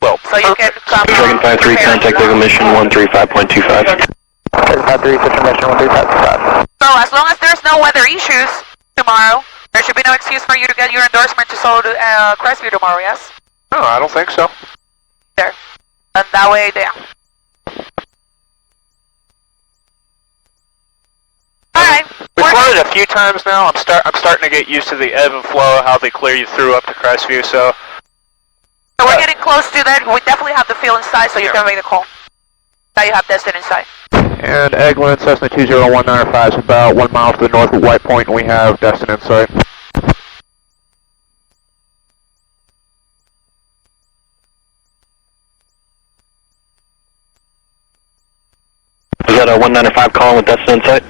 Well, so you can come. Dragon 5-3, contact legal mission 135.25. 5-3, system mission 135.5. So as long as there's no weather issues tomorrow, there should be no excuse for you to get your endorsement to solo Crestview tomorrow, yes? No, I don't think so. There. And that way, there. Alright. We've flown it a few times now. I'm starting to get used to the ebb and flow, how they clear you through up to Crestview, so... So we're getting close to that. We definitely have the field inside, so you can make the call. Now you have Destin inside. And Eglin, Cessna 20195 is about 1 mile to the north of White Point, and we have Destin in sight. Is that a 195 calling with Destin in sight?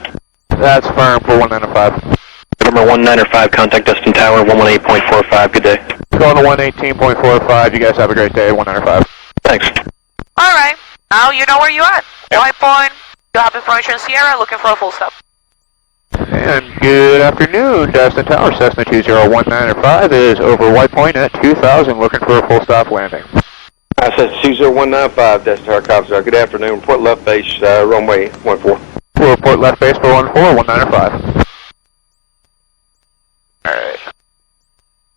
That's firm for 195. Number 195, contact Destin Tower 118.45, good day. Going to 118.45, you guys have a great day, 195. Thanks. Alright, now you know where you're at. White Point, you have information Sierra, looking for a full stop. And good afternoon, Destin Tower, Cessna 20195 is over White Point at 2000, looking for a full stop landing. Cessna 20195, Destin Tower, cops. Good afternoon, report left base, runway 14. We'll report left base for 14, 195. Alright.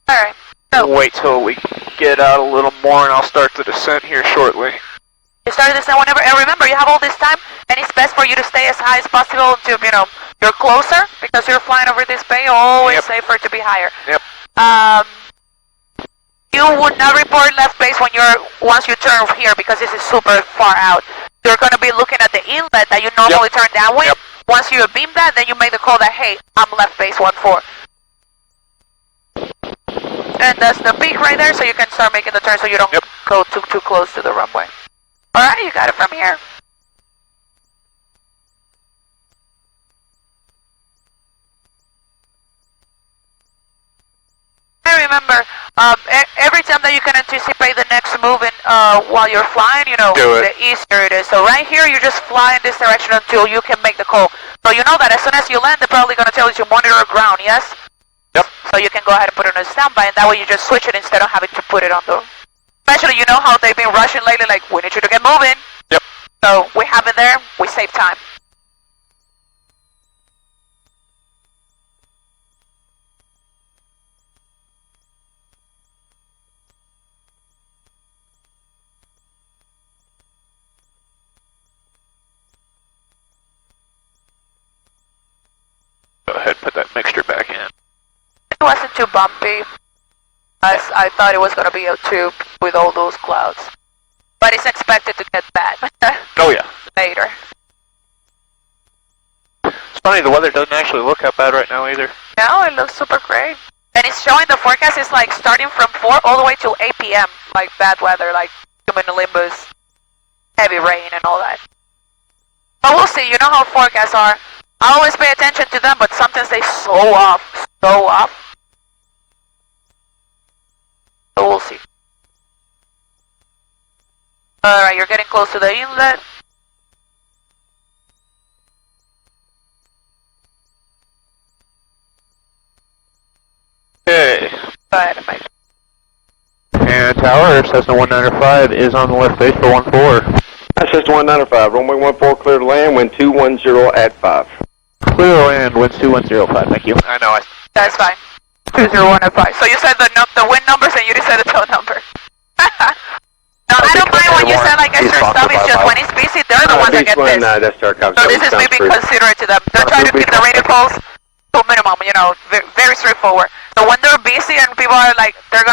Alright. So, Wait till we get out a little more and I'll start the descent here shortly. you start the descent whenever, and remember, you have all this time, and it's best for you to stay as high as possible until, you know, you're closer, because you're flying over this bay, always safer to be higher. Yep. You would not report left base once you turn here, because this is super far out. You're going to be looking at the inlet that you normally turn downwind. Yep. Once you beam that, then you make the call that, hey, I'm left base 14. And that's the peak right there, so you can start making the turn so you don't go too close to the runway. Alright, you got it from here. And remember, every time that you can anticipate the next movement while you're flying, you know, the easier it is. So right here, you just fly in this direction until you can make the call. So you know that as soon as you land, they're probably going to tell you to monitor ground, yes? Yep. So you can go ahead and put it on a standby, and that way you just switch it instead of having to put it on the... Especially, you know how they've been rushing lately, like, we need you to get moving. Yep. So we have it there, we save time. Go ahead, put that mixture back in. It wasn't too bumpy, as I thought it was going to be a tube with all those clouds. But it's expected to get bad. Oh yeah. Later. It's funny, the weather doesn't actually look that bad right now either. No, it looks super great. And it's showing the forecast is like starting from 4 all the way till 8 p.m. Like bad weather, like cumulonimbus, heavy rain and all that. But we'll see, you know how forecasts are. I always pay attention to them, but sometimes they so off. So we'll see. Alright, you're getting close to the inlet. Okay. Go ahead, Mike. And Tower, Cessna 195 is on the left base for 14. Cessna 195, runway 14, clear to land, wind 210 at 5. Clear to land, winds 2105, thank you. I know, That's fine. 20105. So you said the wind numbers and you just said the tow number. No, I don't mind when you say like extra stuff, it's just when it's busy, they're the ones that get this. That's our So this is me being considerate to them. They're trying to keep the radio calls to a minimum, you know, very straightforward. So when they're busy and people are like, they're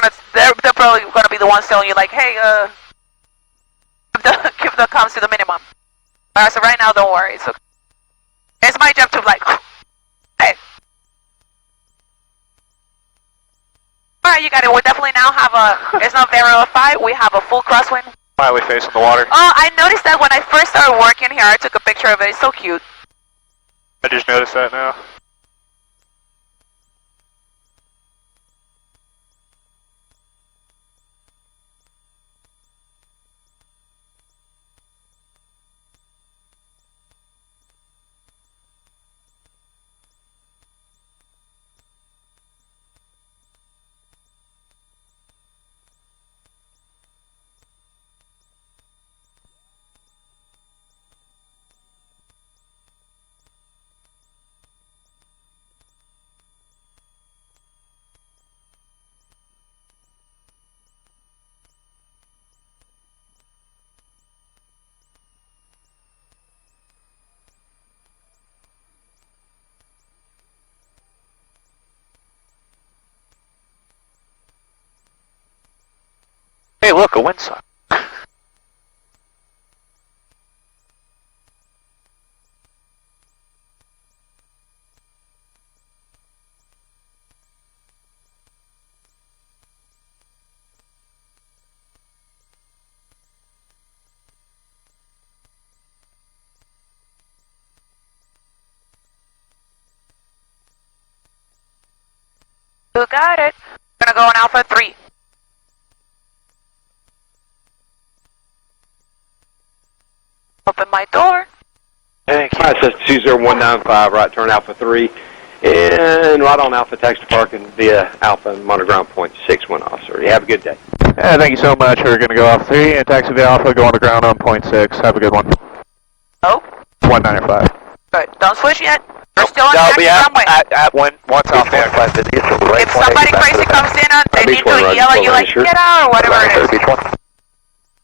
probably gonna be the ones telling you like, hey, keep the comms to the minimum. So right now, don't worry, it's okay. It's my job to like, hey. Alright, you got it. We definitely now have it's not verified, we have a full crosswind. Finally facing the water. Oh, I noticed that when I first started working here, I took a picture of it. It's so cute. I just noticed that now. Hey, look, a windsock. You got it. Gonna go on Alpha 3. Open my door. Thank you. Process 20195, right turn Alpha 3, and right on Alpha taxi parking via Alpha Monoground Point 61, officer. You have a good day. Yeah, thank you so much. We're going to go off 3 and taxi via Alpha, go on the ground on point 6. Have a good one. Oh? 195. Good. Don't switch yet. We're still on the I'll be active runway. at once off the active. If somebody crazy comes in and they need to yell at you like, get out, or whatever it is.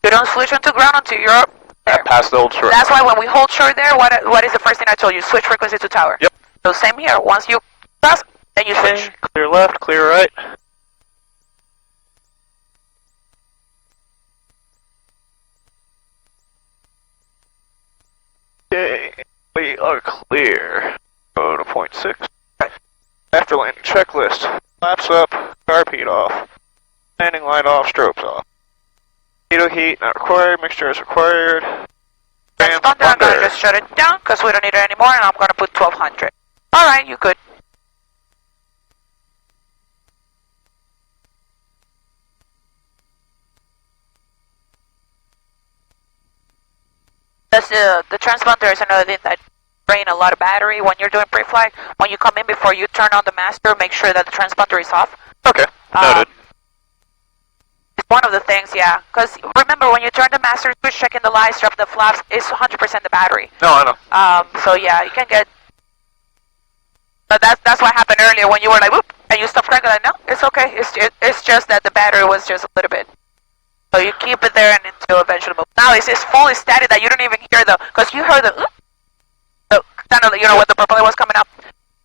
You don't switch onto ground until you're up there. Past the old shore. That's why when we hold short there, what is the first thing I told you? Switch frequency to tower. Yep. So same here. Once you cross, then you switch. Clear left, clear right. Okay, we are clear. Go to point 6. After landing checklist. Flaps up, carpet off. Landing light off, strobes off. Keto heat not required, mixture is required. Transponder, I'm gonna just shut it down because we don't need it anymore, and I'm gonna put 1200. Alright, you good. The transponder is another thing that drain a lot of battery when you're doing pre-flight. When you come in before you turn on the master, make sure that the transponder is off. Okay, noted. It's one of the things, yeah. Because remember, when you turn the master switch, checking the lights, drop the flaps, it's 100% the battery. No, I know. So yeah, you can get. But that's what happened earlier when you were like, whoop, and you stopped cranking. Like, no, it's okay. It's just that the battery was just a little bit. So you keep it there and until eventually move. Now it's fully static that you don't even hear because you heard the kind of, you know, when the propeller was coming up.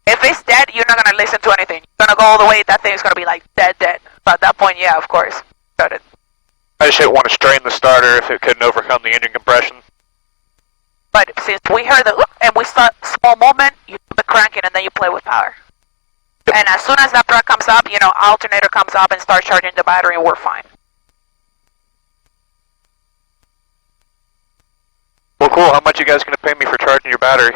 If it's dead, you're not gonna listen to anything. You're gonna go all the way. That thing is gonna be like dead. But at that point, yeah, of course. Got it. I just didn't want to strain the starter if it couldn't overcome the engine compression. But since we heard the and we start small movement, you keep it cranking and then you play with power. Yep. And as soon as that truck comes up, you know, alternator comes up and starts charging the battery, and we're fine. Well, cool. How much you guys gonna pay me for charging your battery?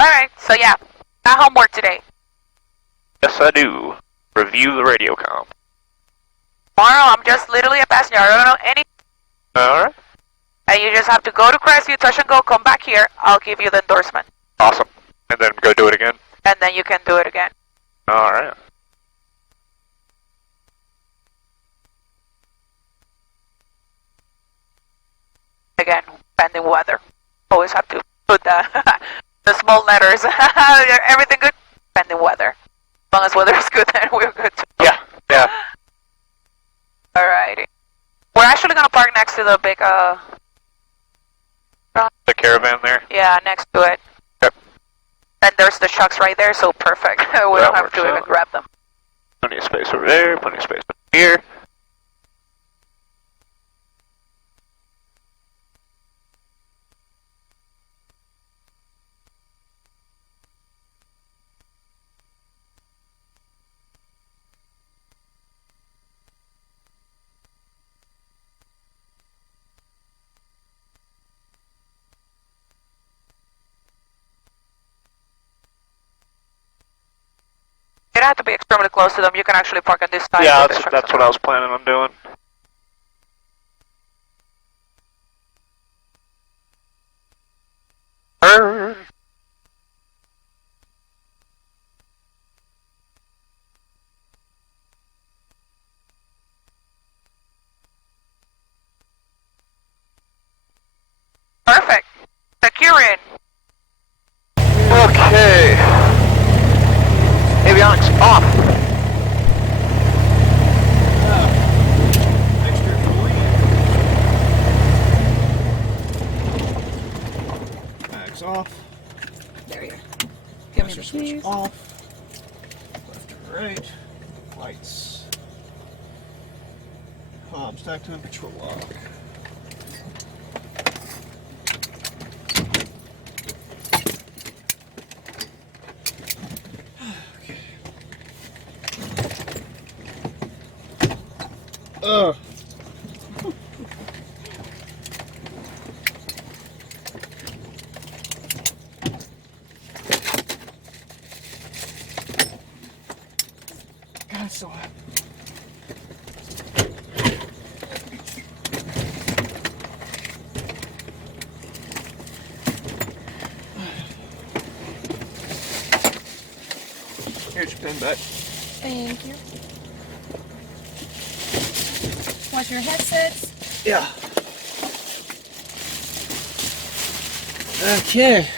Alright, so yeah. Got homework today. Yes, I do. Review the radio comm. Tomorrow, I'm just literally a passenger. I don't know any. Alright. And you just have to go to Crestview, touch and go, come back here. I'll give you the endorsement. Awesome. And then go do it again? And then you can do it again. Alright. Again, pending weather. Always have to put the small letters. Everything good? Pending weather. As long as weather is good, then we're good too. Yeah. Alrighty. We're actually gonna park next to the big the caravan there? Yeah, next to it. Yep. And there's the trucks right there, so perfect. We don't have to even grab them. Plenty of space over there, plenty of space over here. You don't have to be extremely close to them. You can actually park on this side. Yeah, that's what I was planning on doing. Perfect. Securing. Okay. Avionics off. Extra mags off. There you go. Give me the Master switch keys. off. Left and Alright, lights. Hobs, tactile and patrol lock. Okay. Ugh. God, it's so hot. Here's your pen back. Thank you. Want your headsets? Yeah. Okay.